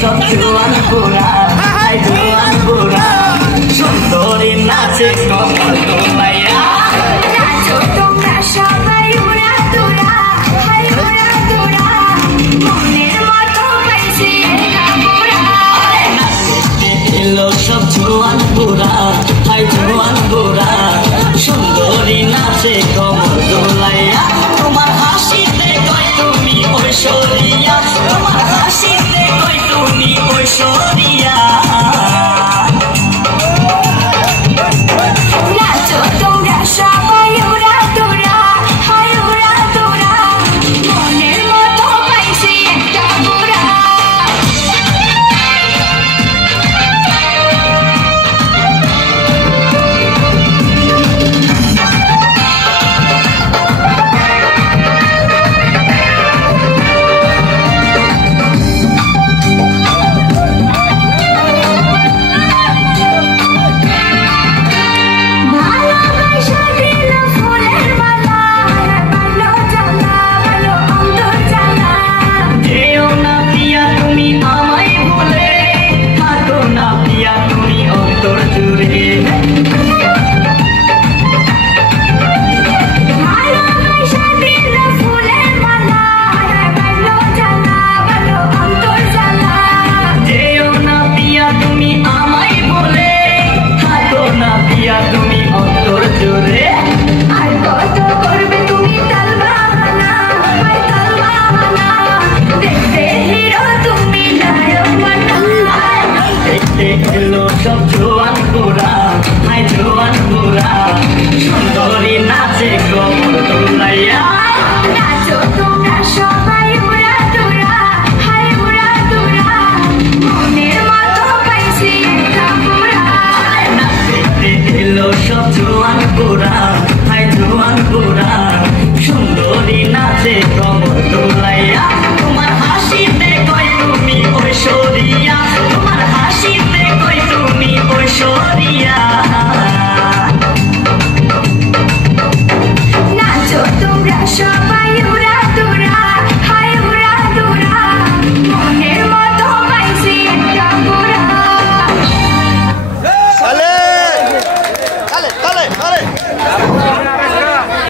সব জোয়ান পোড়া হাই জোয়ান পোড়া সুন্দরী নাচে কমল দোলাইয়া নাচো তোমরা সবাই উড়া তোরা হাই উড়া তোরা মনের মতো পাইছি কাপড়া নাচতে এলো সব জোয়ান পোড়া হাই জোয়ান পোড়া সুন্দরী নাচে কমল